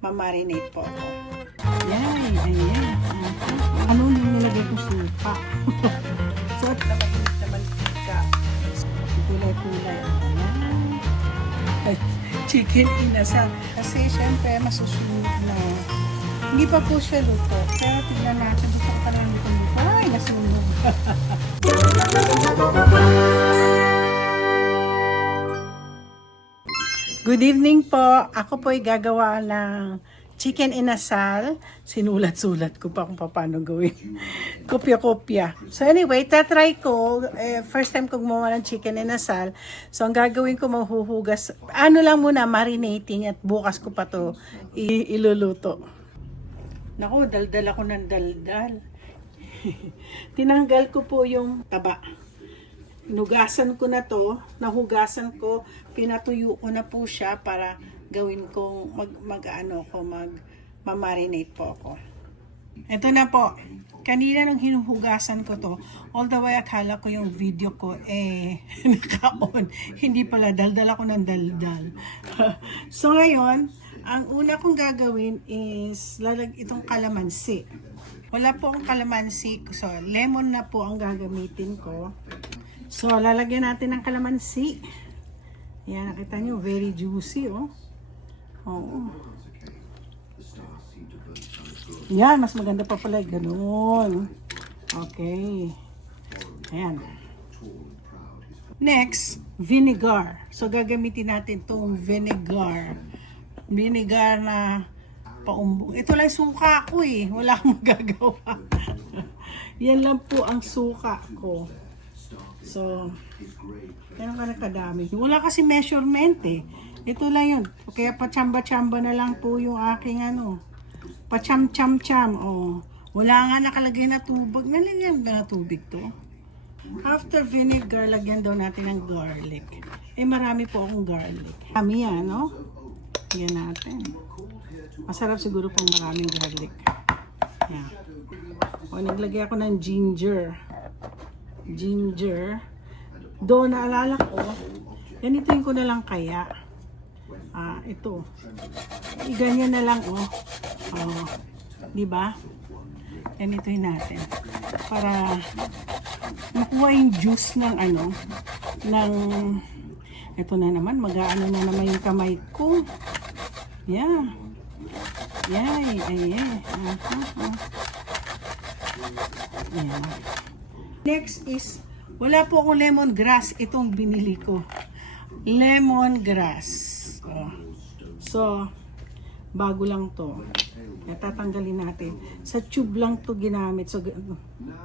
Mamarinate po ako. Yan, ayan. Ano yung nilagay ko suka? So, at mainit na mantika. Kulay-kulay. Ayan. Ay, chicken inasal. Kasi, syempre, masusunod na. Hindi pa po siya luto. Pero tignan natin. Gusto ko pa naman ito luto. Ay, nasunog. Good evening po. Ako po ay gagawa ng chicken inasal. Sinulat-sulat ko pa kung paano gawin. Kopya-kopya. So anyway, tatry ko. First time kong gumawa ng chicken inasal. So ang gagawin ko, mahuhugas. Ano lang muna, marinating at bukas ko pa to iluluto. Naku, daldal ako ng daldal. Tinanggal ko po yung taba. Hinugasan ko na to, nahugasan ko, pinatuyo ko na po siya para gawin kong mag-marinate po ako. Ito na po. Kanina nung hinuhugasan ko to, all the way akala ko yung video ko naka-on. Hindi pala, daldal ako ng daldal. So ngayon, ang una kong gagawin is itong kalamansi. Wala po akong kalamansi, so lemon na po ang gagamitin ko. So, lalagyan natin ng kalamansi. Yan, nakita nyo, very juicy, oh. Oo. Yan, mas maganda pa pala, ganun. Okay. Ayan. Next, vinegar. So, gagamitin natin itong vinegar. Vinegar na paumbong. Ito lang suka ko eh. Wala akong magagawa. Yan lang po ang suka ko. So, ganun ka na kadami. Wala kasi measurement eh. Ito lang yun. Kaya pachamba-chamba na lang po yung aking pacham-cham-cham. Oh. Wala nga nakalagay na tubig. Nalagyan na tubig to. After vinegar, lagyan daw natin ng garlic. Marami po akong garlic. Marami yan, no? Yan natin. Masarap siguro pang maraming garlic. Yan. O, naglagay ako ng ginger. Doon naalala ko, ganituin ko na lang kaya. Ito. Ganyan na lang, oh. Di ba? Ganituin natin. Para makuha yung juice ng ito na naman, mag-aano na naman yung kamay ko. Yeah. Yay, ayan. Yeah. Next is, wala po akong lemongrass. Itong binili ko. Lemongrass. So, bago lang to. Kaya tatanggalin natin. Sa tube lang to ginamit. So,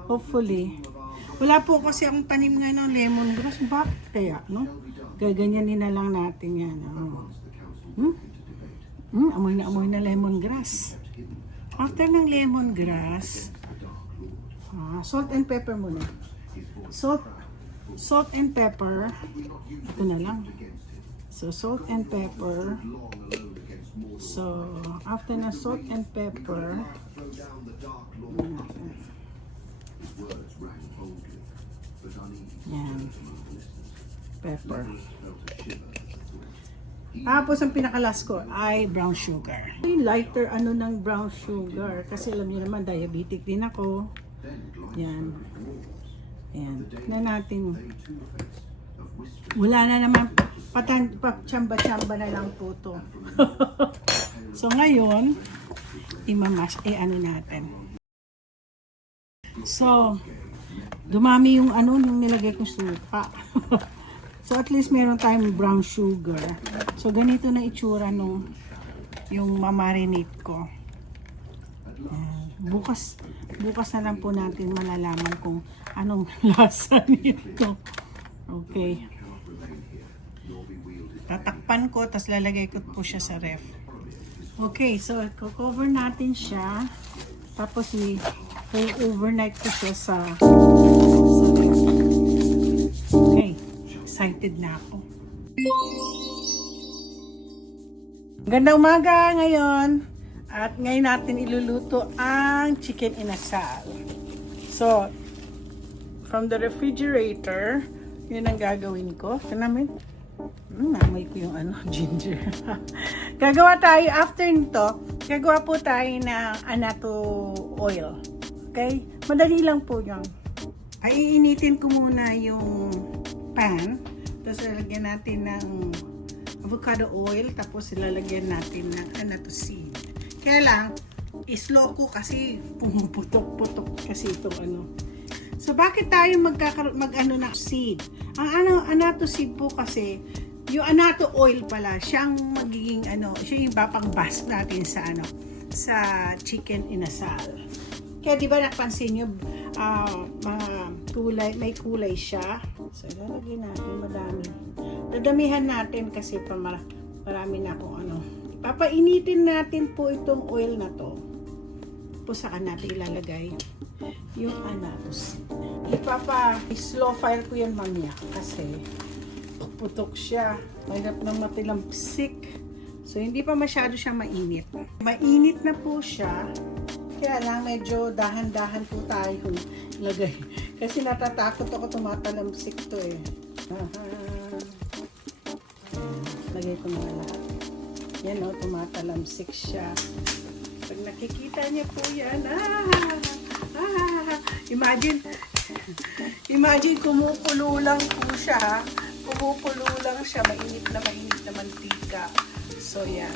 hopefully, wala po kasi akong tanim nga ng lemongrass. Bakit kaya, no? Gaganyanin na lang natin yan. Amoy na lemongrass. After ng lemongrass, salt and pepper muna. Salt and pepper. Ito na lang. So, salt and pepper. So, after na salt and pepper, yan. Pepper. Tapos, ang pinakalas ko ay brown sugar. Lighter ng brown sugar. Kasi alam niyo naman, diabetic din ako. Yan. Ayan. Na natin. Wala na naman. Chamba-chamba na lang po to. So, ngayon, ano natin. So, dumami yung yung nilagay kong suka. So, at least meron tayong brown sugar. So, ganito na itsura yung mamarinate ko. Bukas na lang po natin malalaman kung anong lasa nito. Okay. Tatakpan ko, tas lalagay ko po siya sa ref. Okay, so cover natin siya. Tapos overnight ko siya sa ref. Okay, excited na ako. Gandang umaga ngayon. At ngayon natin iluluto ang chicken inasal. So, from the refrigerator, yun ang gagawin ko. Ito namin, Namoy ko yung ginger. Gagawa tayo, after nito, gagawa po tayo ng annatto oil. Okay? Madali lang po yun. Ay, iinitin ko muna yung pan. Tapos lalagyan natin ng avocado oil. Tapos ilalagyan natin ng annatto seed. Kaya lang, slow ko kasi pumuputok-putok kasi itong So, bakit tayo ng seed? Ang annatto seed po kasi, yung annatto oil pala, siyang magiging siya yung papang-bask natin sa chicken inasal. Kaya di ba napansin nyo, mga kulay, may kulay siya. So, ilalagay natin madami. Dadamihan natin kasi marami na akong Papainitin natin po itong oil na to. Tapos saka natin ilalagay yung annatto seed. Slow fire ko yan mamaya kasi putok siya. Mahirap na matilampsik. So, hindi pa masyado siya mainit. Mainit na po siya. Kaya lang, medyo dahan-dahan po tayo lagay. Kasi natatakot ako tumatalamsik to eh. Lagay ko na lahat. Yan o, tumatalamsik siya. Pag nakikita niya po yan, imagine kumukulo lang po siya. Kumukulo lang siya, mainit na mantika. So, yan.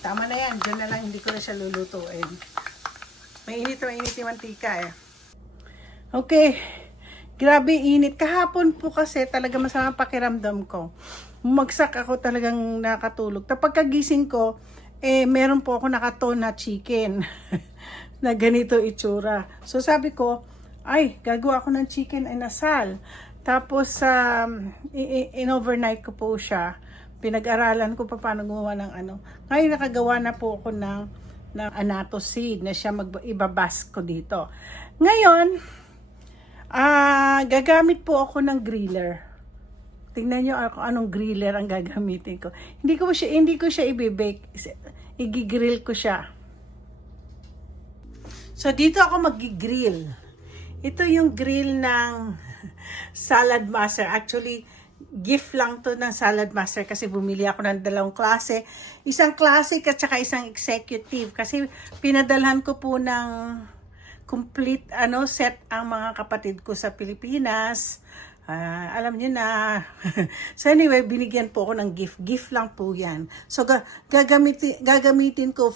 Tama na yan. Diyan na lang, hindi ko na siya lulutuin. Mainit yung mantika eh. Okay. Grabe init. Kahapon po kasi talaga masama pakiramdam ko. Bumagsak ako talagang nakatulog. Tapos kagising ko, meron po ako nakaton na chicken. Na ganito itsura. So sabi ko, gagawa ako ng chicken inasal. Tapos, in-overnight ko po siya. Pinag-aralan ko pa paano gumawa ng Ngayon nakagawa na po ako ng annatto seed na siya ibabask ko dito. Ngayon, gagamit po ako ng griller. Tingnan nyo ako anong griller ang gagamitin ko. Hindi ko siya i-bake. I-grill ko siya. So, dito ako mag-grill. Ito yung grill ng Salad Master. Actually, gift lang to ng Salad Master kasi bumili ako ng 2 klase. Isang classic at saka isang executive. Kasi pinadalhan ko po ng complete set ang mga kapatid ko sa Pilipinas. Alam niyo na. So anyway, binigyan po ako ng gift. Gift lang po yan. So gagamitin ko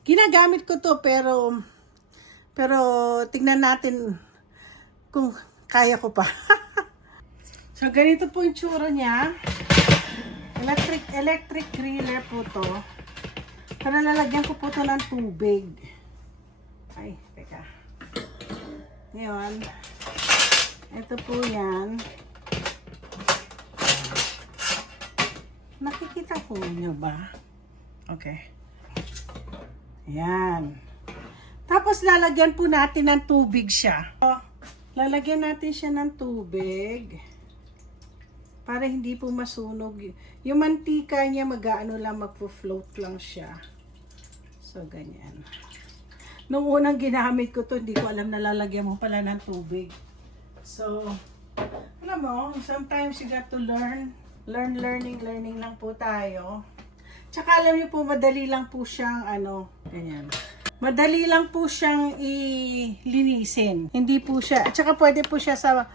ginagamit ko to pero tingnan natin kung kaya ko pa. So ganito po yung tsura niya. Electric griller po to. Pero lalagyan ko po to ng tubig. Ay, teka. Ngayon, ito po yan. Nakikita po niyo ba? Okay. Ayan. Tapos lalagyan po natin ng tubig siya. Lalagyan natin siya ng tubig para hindi po masunog. Yung mantika niya magpo-float lang siya. So, ganyan. Nung unang ginamit ko to, hindi ko alam na lalagyan mo pala ng tubig. So, alam mo, sometimes you got to learn. Learning lang po tayo. Tsaka alam niyo po, madali lang po siyang ganyan. Madali lang po siyang ilinisin. Hindi po siya, tsaka pwede po siya sa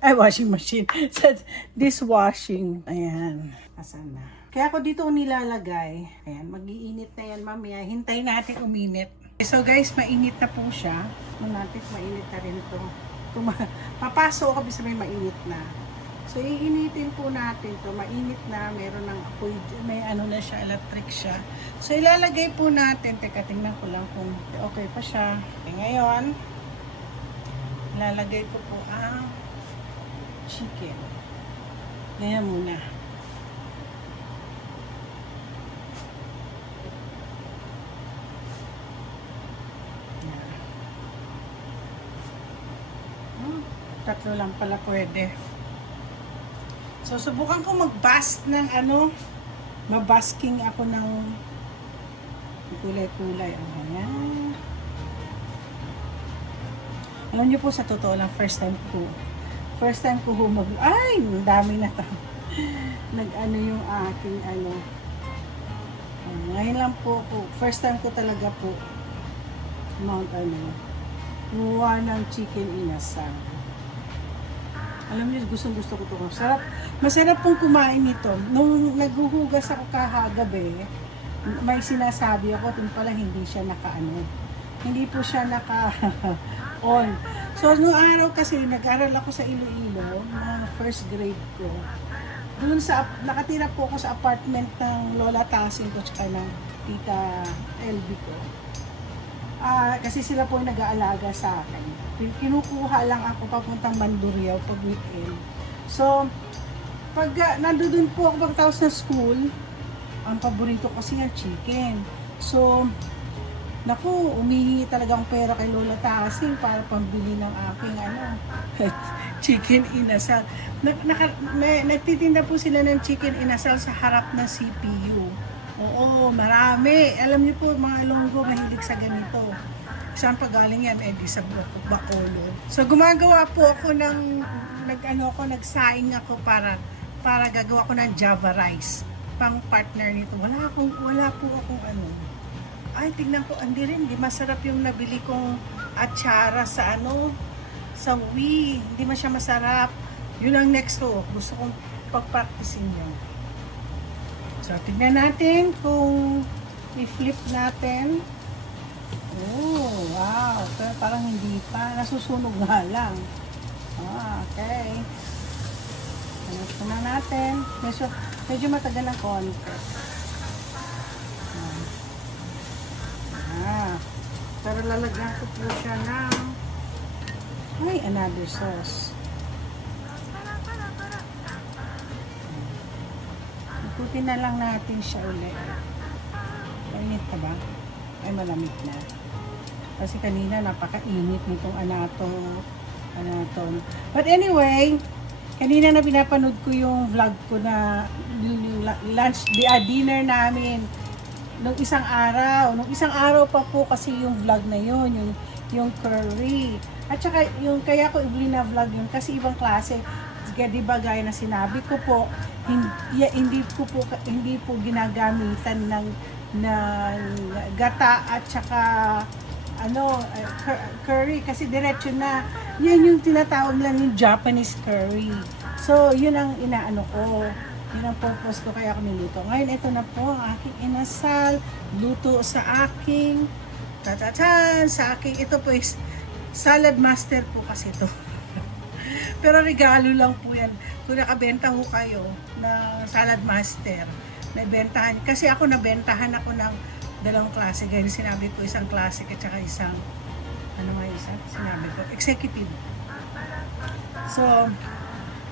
washing machine. Sa dishwashing. Ayan. Asan na? Kaya ako dito nilalagay. Ayan, mag-iinit na yan mamaya. Hintayin natin uminit. So guys, mainit na po siya. Natin mainit na rin ito. Papasok ako bisa may mainit na. So iinitin po natin to. Mainit na, meron ng apoy, may na siya, electric siya. So ilalagay po natin, teka tingnan ko lang kung okay pa siya. Okay, ngayon, ilalagay ko po ang chicken. Ganyan muna. Tatlo lang pala pwede. So, subukan ko mag-bask ng mabasking ako ng kulay-kulay. Ayan. Alam niyo po, sa totoo lang, first First time ko ay, ang dami na to. Nag-ano yung aking ano. Ngayon lang po ako, first time ko talaga po, gumawa ng chicken inasal. Alam niyo, gustong-gusto ko ito. Masarap pong kumain nito. Nung naghuhugas ako kahagabi, may sinasabi ako, kung pala hindi siya hindi po siya naka-on. So, nung araw kasi, nag-aral ako sa Iloilo, mga first grade ko. Doon nakatira po ako sa apartment ng Lola Tasing ko, tsaka ng Tita LB ko. Kasi sila po nag-aalaga sa akin. Kinukuha lang ako papuntang Mandurriao pag weekend. So, pag nandoon po ako pagtapos ng school, ang paborito ko siya chicken. So, naku, umihingi talaga ang pera kay Lola Tasing para pambili ng aking chicken inasal. Nagtitinda po sila ng chicken inasal sa harap ng CPU. Oo, marami. Alam niyo po, mga Ilonggo mahilig sa ganito. Saan pa galing yan? Di sa Bacolod. So, gumagawa po ako nagsaing ako para gagawa ko ng Java rice. Pang partner nito. Wala po akong Ay, tignan ko, di masarap yung nabili kong atsara sa sa Wii. Hindi man siya masarap. Yun ang next ko. Gusto kong pag-practicein yun. So, tignan natin kung i-flip natin. Oh, wow. Pero parang hindi pa. Nasusunog nga lang. Okay. Ito na natin. Medyo matagal ng konti. Pero lalagyan ko po siya ng another sauce. Ikutin na lang natin siya ulit. Mainit ka ba? Ay, malamig na. Kasi kanina napakainit nitong anaton. But anyway, kanina na pinapanood ko yung vlog ko na lunch, dinner namin nung isang araw. Nung isang araw pa po kasi yung vlog na yun, yung curry. At saka yung kaya ko i-vlog yun kasi ibang klase. Di ba gaya na sinabi ko po, hindi po ginagamitan ng gata at saka curry kasi diretso na. Yan yung tinatawag lang yung Japanese curry. So, yun ang inaano ko. Yun ang purpose ko kaya ako niluto. Ngayon, ito na po ang aking inasal. Luto sa aking ito po is salad master po kasi ito. Pero regalo lang po yan. Kung nakabenta ho kayo na salad master, nabentahan. Kasi ako nabentahan ako ng dalawang klase. Gaya sinabi ko, isang classic at saka isang sinabi ko, executive. So,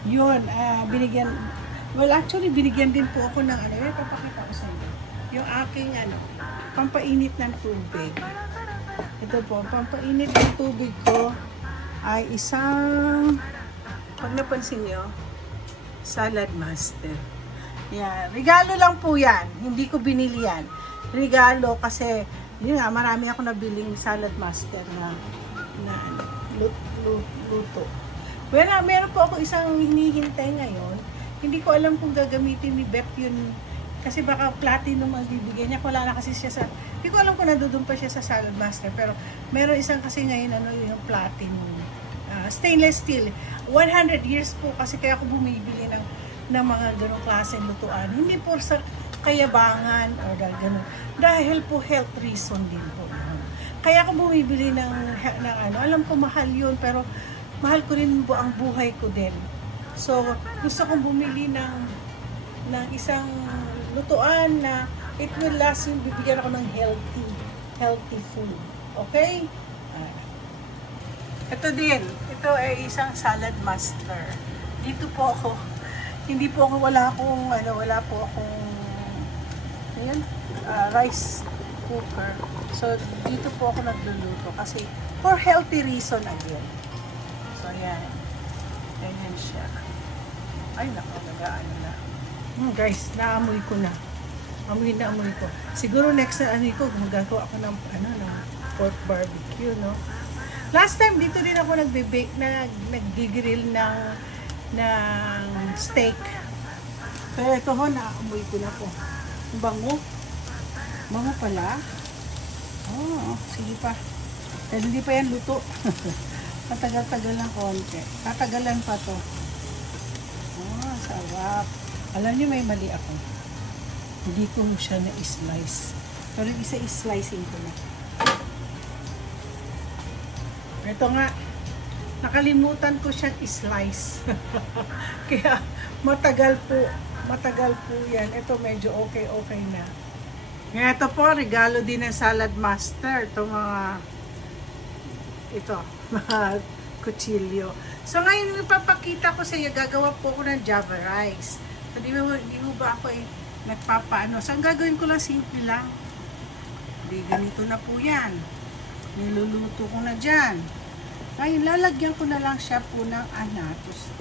yun, binigyan din po ako ng papakita ko sa inyo. Yung aking pampainit ng tubig. Ito po, pampainit ng tubig ko ay isang, pag napansin nyo, salad master. Yan. Regalo lang po yan. Hindi ko binili yan. Regalo kasi, yun nga, marami ako nabiling salad master na luto. Well, meron po ako isang hinihintay ngayon. Hindi ko alam kung gagamitin ni Beth yun. Kasi baka platinum ang bibigyan niya. Wala na kasi siya hindi ko alam kung nadudun pa siya sa salad master. Pero meron isang kasi ngayon, yung platinum. Stainless steel. 100 years po kasi kaya ako bumibili ng mga ganong klaseng lutuan. Hindi po sa kayabangan o gano'n. Dahil po health reason din po. Kaya ako bumibili ng alam ko mahal yun, pero mahal ko rin ang buhay ko din. So, gusto kong bumili ng isang lutuan na it will last yung bibigyan ako ng healthy food. Okay? Ito din. Ito ay isang salad master. Dito po ako. Hindi po ako, wala po akong rice cooker. So, dito po ako nagluluto kasi for healthy reason again. So, yan. Ganyan siya. Ay, naku, nag-ano na. Guys, naamoy ko na. Amoy ko. Siguro next na ko, magagawa ako ng pork barbecue, no? Last time dito din ako nagbe-bake, nag-grill ng steak. Pero ito ho, naamoy ko na po. Bango. Bango pala. Oh, sige pa. Dahil hindi pa yan luto. Matagal-tagal ng konti. Tatagalan pa to. Oh, sarap. Alam niyo may mali ako. Hindi ko siya na-slice. Pero isa slicing ko na. Ito nga, nakalimutan ko siyang slice. Kaya matagal po yan. Ito medyo okay na. Ngayon ito po, regalo din ng Salad Master. Ito mga kutsilyo. So ngayon ipapakita ko sa iyo, gagawa po ako ng Java rice. So di mo ba ako nagpapaano. So ang gagawin ko lang, simple lang. Di ganito na po yan. Niluluto ko na dyan. Ngayon lalagyan ko na lang siya po ng anatos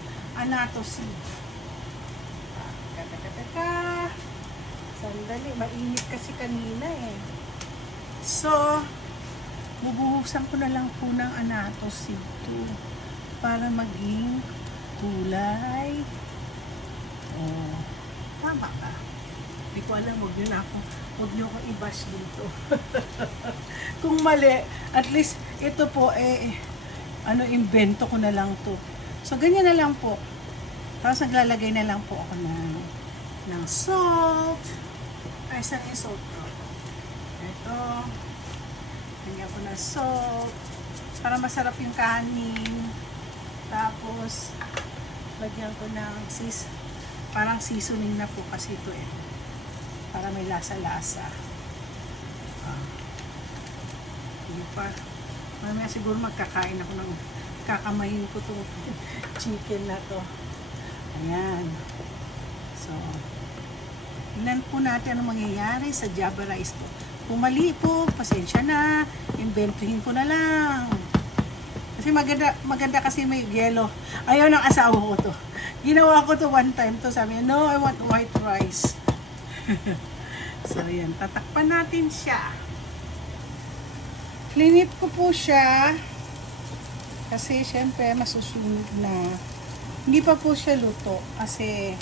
seed. Teka. Sandali, mainit kasi kanina eh. So, bubuhusan ko na lang po ng anatos seed para maging kulay. Oh, tama ka. Hindi ko alam, huwag nyo ako i-bash dito. Kung mali, at least ito po invento ko na lang to. So, ganyan na lang po. Tapos naglalagay na lang po ako ng salt. Ay, saan yung salt ko? Ito. Lagyan ko ng salt. Para masarap yung kanin. Tapos, lagyan ko ng parang seasoning na po kasi ito eh. Para may lasa-lasa. Hindi pa. Mamaya siguro magkakain ako ng kakamayin ko itong chicken na to. Ayan. So, tingnan po natin ano mangyayari sa Java rice ko. Kung mali po, pasensya na. Inventuhin ko na lang. Kasi maganda kasi may yellow. Ayaw ng asawa ko to. Ginawa ko to one time to. Sabi niya, no, I want white rice. So, yan. Tatakpan natin siya. Clean it ko po siya. Kasi, syempre, masusunog na. Hindi pa po siya luto. Kasi,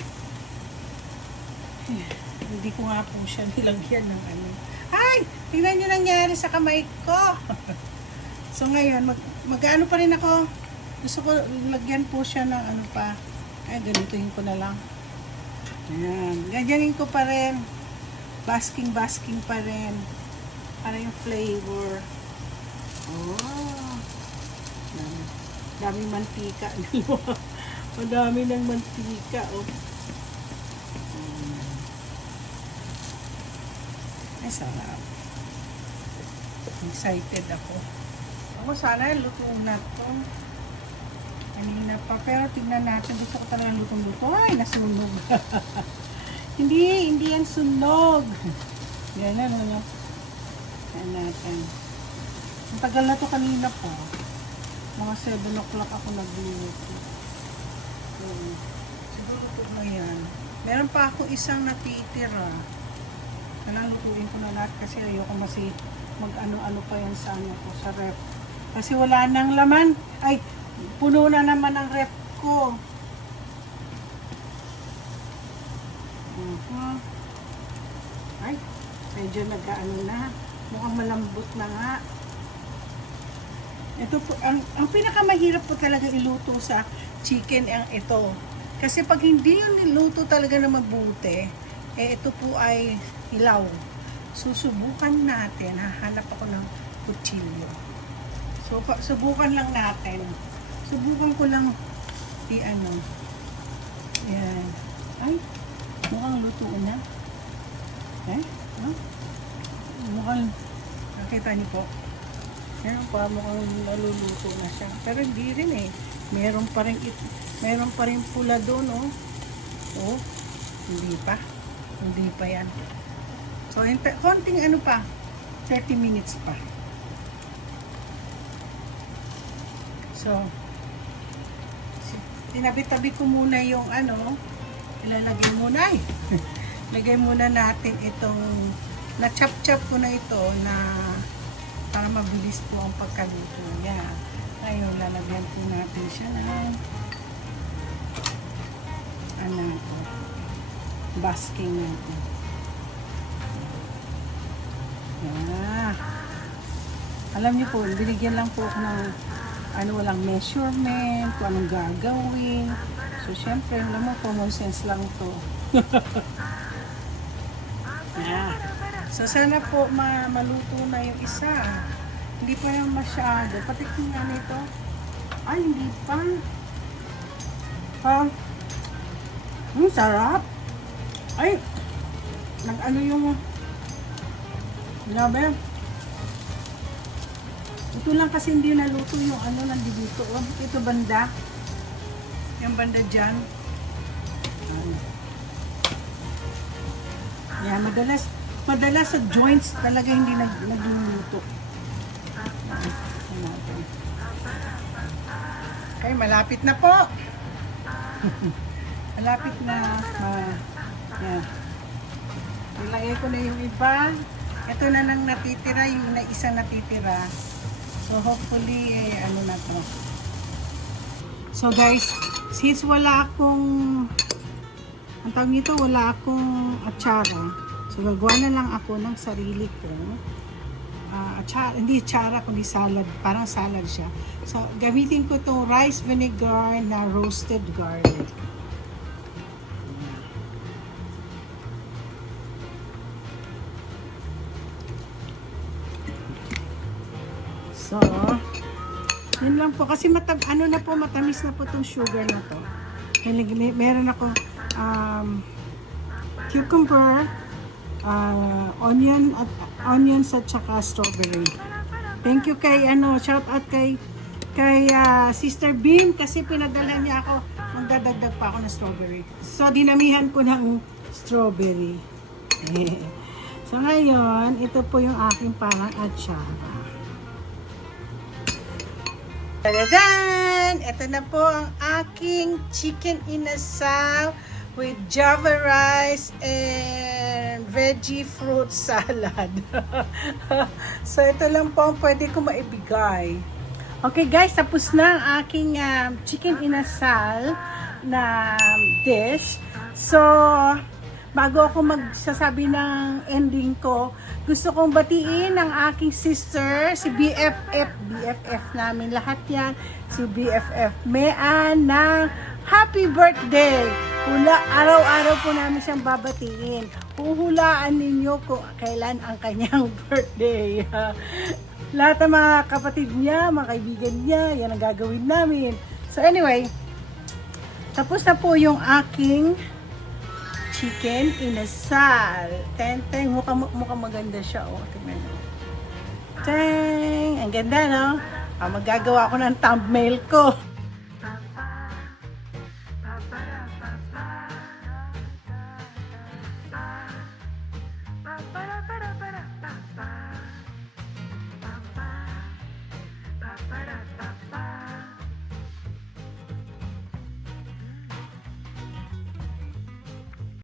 hindi ko nga po siya nilagyan ng ano. Ay! Tingnan nyo nangyari sa kamay ko. So, ngayon, mag-ano pa rin ako. Gusto ko, lagyan po siya ng ano pa. Ay, ganituhin ko na lang. Ayan. Ganyanin ko pa rin. Basking pa rin. Para yung flavor. Oh. Dami mantika. Madami ng mantika. Oh. Ay, sarap. Excited ako. Ako sana luto na to. Kanina pa. Pero tignan natin. Gusto ko talaga lutong-luto. Ay, nasunog. Hindi yan sunog. Yan na, ano. Yan natin. Ang tagal na to kanina pa. Mga 7 o'clock ako nagluluto. So, siguro ito na yan. Meron pa ako isang natitira. Kailangan lutuin ko na lahat kasi ayoko mag-ano-ano pa yan sa ano ko, sa rep. Kasi wala nang laman. Ay, puno na naman ang rep ko. Ay, medyo nag-ano na. Mukhang malambot na nga. Ito po, ang pinakamahirap po talaga iluto sa chicken ang ito. Kasi pag hindi yun niluto talaga na mabuti, ito po ay hilaw. Susubukan natin. Hahanap ako ng kutsilyo. So, subukan lang natin. Subukan ko lang ano. Yan. Ay, mukhang luto na. Mukhang, nakita niyo po. Yan pa, mukhang naluluto na siya. Pero hindi rin eh. Meron pa rin pula doon, oh. Oh, hindi pa. Hindi pa yan. So, konting ano pa. 30 minutes pa. So, tinabi-tabi ko muna yung ano. Ilalagay muna eh. Lagay muna natin itong na-chop-chop ko na ito na para mabilis po ang pagkaluto niya. Ngayon, lalagyan po natin siya ng basking natin. Yeah. Alam niyo po, binigyan lang po ako ng walang measurement, kung anong gagawin. So, syempre, alam mo, common sense lang to. Yeah. So, sana po maluto na yung isa. Hindi pa yung masyado. Pati kung nito. Ay, hindi pa. Sarap. Ay, yung grabe. Ito lang kasi hindi naluto yung nandito. Oh, ito banda. Yung banda dyan. Yan, madalas sa joints talaga hindi nagluluto. Okay, malapit na po. Malapit na. Yan. Ilagay ko na yung iba. Ito na lang natitira, yung isang natitira. So, hopefully, na to. So, guys, since wala akong, ang tawag nito, wala akong atsara. So, gagawa na lang ako ng sarili ko. Hindi atsara, kundi salad. Parang salad siya. So, gamitin ko itong rice vinegar na roasted garlic. So, yun lang po. Kasi matamis na po itong sugar na to. Meron ako cucumber, onions at saka strawberry. Thank you kay shout out kay Sister Beam kasi pinadala niya ako, magdadagdag pa ako ng strawberry. So, dinamihan ko ng strawberry. So, ngayon, ito po yung aking parang atsara. Tadaan! Ito na po ang aking chicken inasal with java rice and veggie fruit salad. So, ito lang po ang pwede ko maibigay. Okay guys, tapos na ang aking chicken inasal na dish. So, bago ako magsasabi ng ending ko, gusto kong batiin ang aking sister, si BFF namin lahat yan, si BFF Mean ng happy birthday! Araw-araw po namin siyang babatiin. Huhulaan ninyo kung kailan ang kanyang birthday. Lahat ng mga kapatid niya, mga kaibigan niya, yan ang gagawin namin. So anyway, tapos na po yung aking chicken inasal. Teng, mukhang maganda siya. Oh, tingnan nyo. Teng! Ang ganda, no? Magagawa ko ng thumbnail ko.